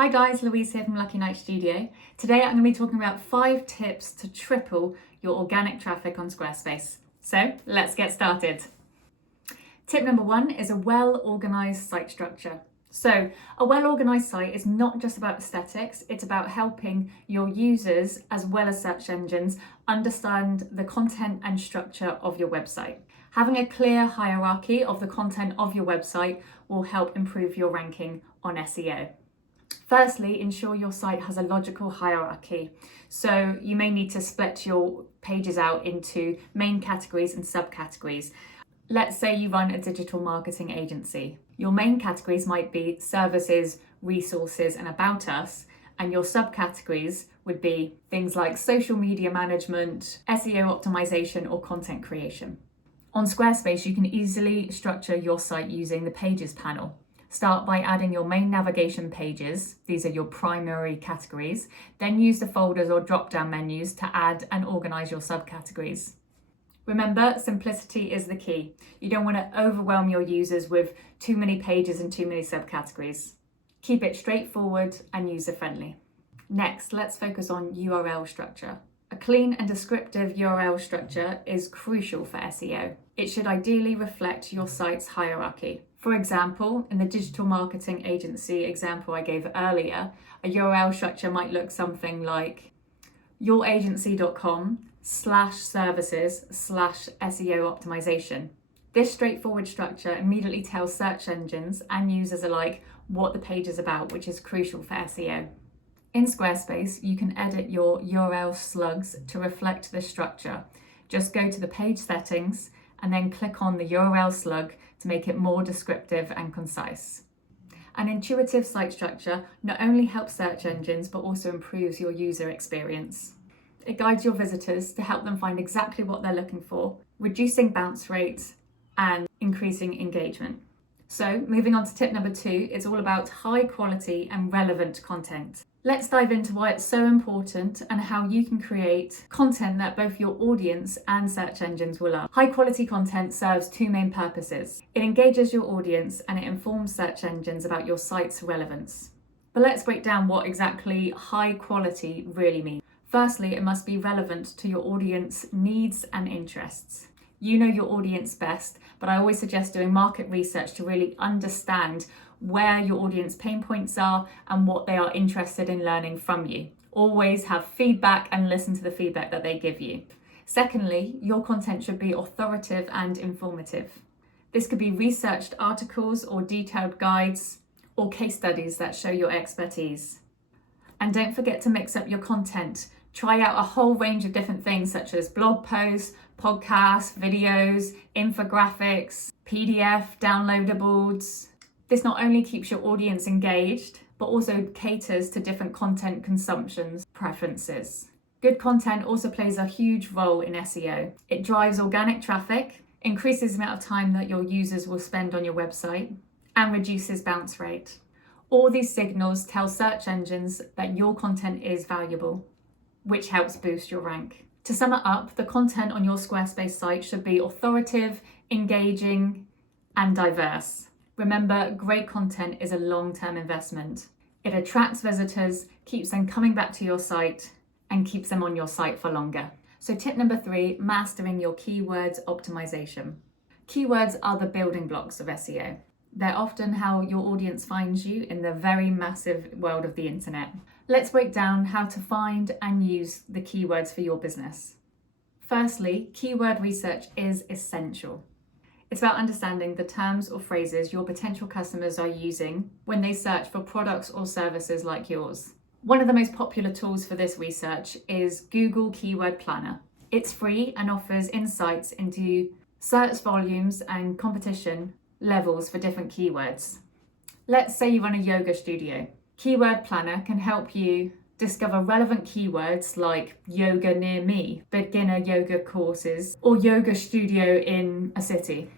Hi guys, Louise here from Lucky Night Studio. Today I'm going to be talking about 5 tips to triple your organic traffic on Squarespace. So let's get started. Tip number 1 is a well-organized site structure. So a well-organized site is not just about aesthetics, it's about helping your users as well as search engines understand the content and structure of your website. Having a clear hierarchy of the content of your website will help improve your ranking on SEO. Firstly, ensure your site has a logical hierarchy. So you may need to split your pages out into main categories and subcategories. Let's say you run a digital marketing agency. Your main categories might be services, resources, and about us, and your subcategories would be things like social media management, SEO optimization, or content creation. On Squarespace, you can easily structure your site using the Pages panel. Start by adding your main navigation pages. These are your primary categories. Then use the folders or drop-down menus to add and organize your subcategories. Remember, simplicity is the key. You don't want to overwhelm your users with too many pages and too many subcategories. Keep it straightforward and user-friendly. Next, let's focus on URL structure. A clean and descriptive URL structure is crucial for SEO. It should ideally reflect your site's hierarchy. For example, in the digital marketing agency example I gave earlier, a URL structure might look something like youragency.com/services/SEO optimization. This straightforward structure immediately tells search engines and users alike what the page is about, which is crucial for SEO. In Squarespace, you can edit your URL slugs to reflect this structure. Just go to the page settings and then click on the URL slug to make it more descriptive and concise. An intuitive site structure not only helps search engines, but also improves your user experience. It guides your visitors to help them find exactly what they're looking for, reducing bounce rates and increasing engagement. So moving on to tip number 2, it's all about high quality and relevant content. Let's dive into why it's so important and how you can create content that both your audience and search engines will love. High quality content serves 2 main purposes. It engages your audience and it informs search engines about your site's relevance. But let's break down what exactly high quality really means. Firstly, it must be relevant to your audience needs and interests. You know your audience best, but I always suggest doing market research to really understand where your audience pain points are and what they are interested in learning from you. Always have feedback and listen to the feedback that they give you. Secondly, your content should be authoritative and informative. This could be researched articles or detailed guides or case studies that show your expertise. And don't forget to mix up your content. Try out a whole range of different things such as blog posts, podcasts, videos, infographics, PDF, downloadables. This not only keeps your audience engaged, but also caters to different content consumptions preferences. Good content also plays a huge role in SEO. It drives organic traffic, increases the amount of time that your users will spend on your website, and reduces bounce rate. All these signals tell search engines that your content is valuable, which helps boost your rank. To sum it up, the content on your Squarespace site should be authoritative, engaging, and diverse. Remember, great content is a long-term investment. It attracts visitors, keeps them coming back to your site, and keeps them on your site for longer. So tip number 3, mastering your keywords optimization. Keywords are the building blocks of SEO. They're often how your audience finds you in the very massive world of the internet. Let's break down how to find and use the keywords for your business. Firstly, keyword research is essential. It's about understanding the terms or phrases your potential customers are using when they search for products or services like yours. One of the most popular tools for this research is Google Keyword Planner. It's free and offers insights into search volumes and competition levels for different keywords. Let's say you run a yoga studio. Keyword Planner can help you discover relevant keywords like yoga near me, beginner yoga courses, or yoga studio in a city.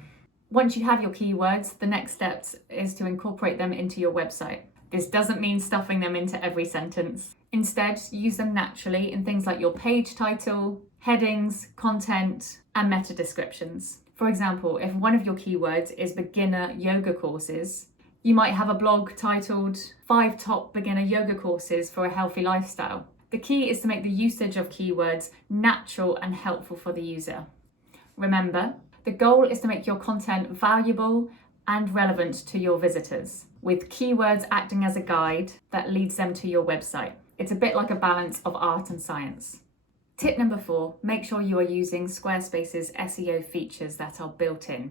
Once you have your keywords, the next step is to incorporate them into your website. This doesn't mean stuffing them into every sentence. Instead, use them naturally in things like your page title, headings, content, and meta descriptions. For example, if one of your keywords is beginner yoga courses, You might have a blog titled 5 Top Beginner Yoga Courses for a Healthy Lifestyle. The key is to make the usage of keywords natural and helpful for the user. Remember, the goal is to make your content valuable and relevant to your visitors, with keywords acting as a guide that leads them to your website. It's a bit like a balance of art and science. Tip number 4, make sure you are using Squarespace's SEO features that are built in.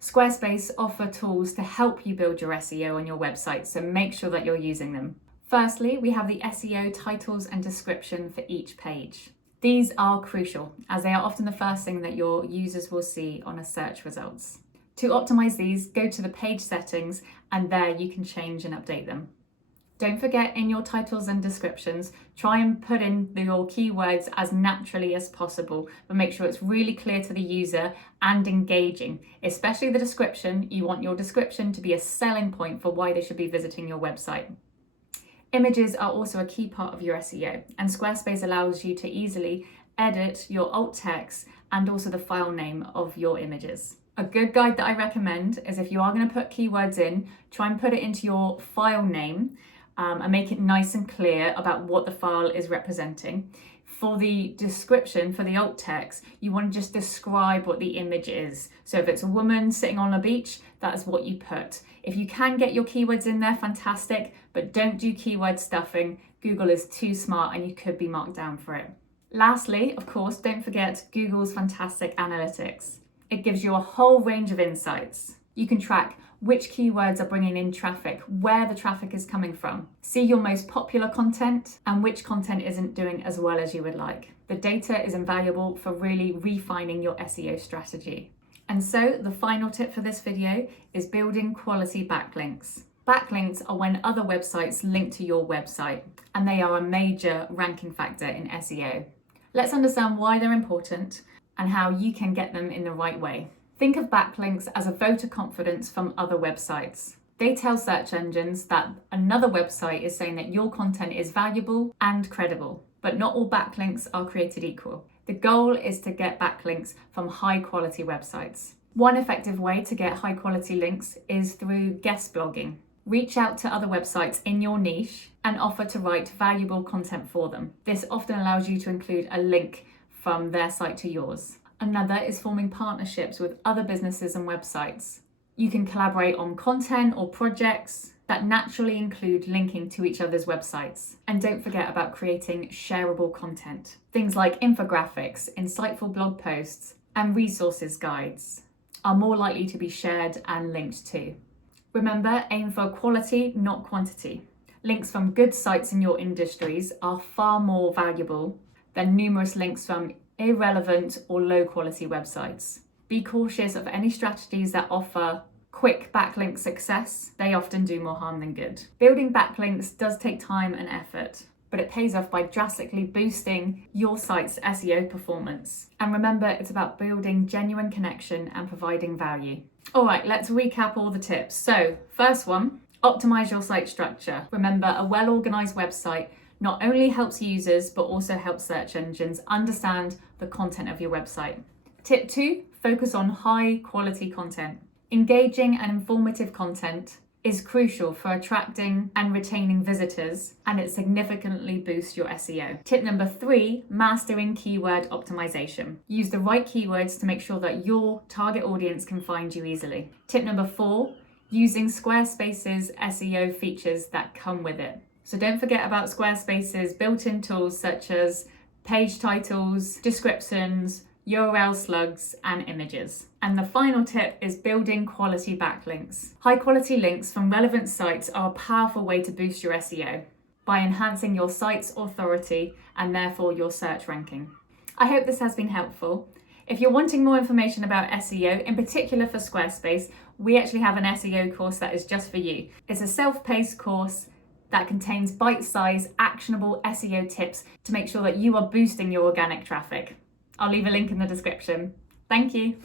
Squarespace offer tools to help you build your SEO on your website, so make sure that you're using them. Firstly, we have the SEO titles and description for each page. These are crucial, as they are often the first thing that your users will see on a search results. To optimize these, go to the page settings, and there you can change and update them. Don't forget, in your titles and descriptions, try and put in your keywords as naturally as possible, but make sure it's really clear to the user and engaging. Especially the description, you want your description to be a selling point for why they should be visiting your website. Images are also a key part of your SEO, and Squarespace allows you to easily edit your alt text and also the file name of your images. A good guide that I recommend is, if you are going to put keywords in, try and put it into your file name and make it nice and clear about what the file is representing. For the description, for the alt text, you want to just describe what the image is. So if it's a woman sitting on a beach, that's what you put. If you can get your keywords in there, fantastic, but don't do keyword stuffing. Google is too smart and you could be marked down for it. Lastly, of course, don't forget Google's fantastic analytics. It gives you a whole range of insights. You can track which keywords are bringing in traffic, where the traffic is coming from, see your most popular content, and which content isn't doing as well as you would like. The data is invaluable for really refining your SEO strategy. And so the final tip for this video is building quality backlinks. Backlinks are when other websites link to your website, and they are a major ranking factor in SEO. Let's understand why they're important and how you can get them in the right way. Think of backlinks as a vote of confidence from other websites. They tell search engines that another website is saying that your content is valuable and credible, but not all backlinks are created equal. The goal is to get backlinks from high quality websites. One effective way to get high quality links is through guest blogging. Reach out to other websites in your niche and offer to write valuable content for them. This often allows you to include a link from their site to yours. Another is forming partnerships with other businesses and websites. You can collaborate on content or projects that naturally include linking to each other's websites. And don't forget about creating shareable content. Things like infographics, insightful blog posts, and resources guides are more likely to be shared and linked to. Remember, aim for quality, not quantity. Links from good sites in your industries are far more valuable than numerous links from irrelevant or low quality websites. Be cautious of any strategies that offer quick backlink success. They often do more harm than good. Building backlinks does take time and effort, but it pays off by drastically boosting your site's SEO performance. And remember, it's about building genuine connection and providing value. All right, let's recap all the tips. So, first one, optimize your site structure. Remember, a well-organized website not only helps users, but also helps search engines understand the content of your website. Tip 2, focus on high quality content. Engaging and informative content is crucial for attracting and retaining visitors, and it significantly boosts your SEO. Tip number 3, mastering keyword optimization. Use the right keywords to make sure that your target audience can find you easily. Tip number 4, using Squarespace's SEO features that come with it. So don't forget about Squarespace's built-in tools such as page titles, descriptions, URL slugs, and images. And the final tip is building quality backlinks. High quality links from relevant sites are a powerful way to boost your SEO by enhancing your site's authority and therefore your search ranking. I hope this has been helpful. If you're wanting more information about SEO, in particular for Squarespace, we actually have an SEO course that is just for you. It's a self-paced course that contains bite-sized, actionable SEO tips to make sure that you are boosting your organic traffic. I'll leave a link in the description. Thank you.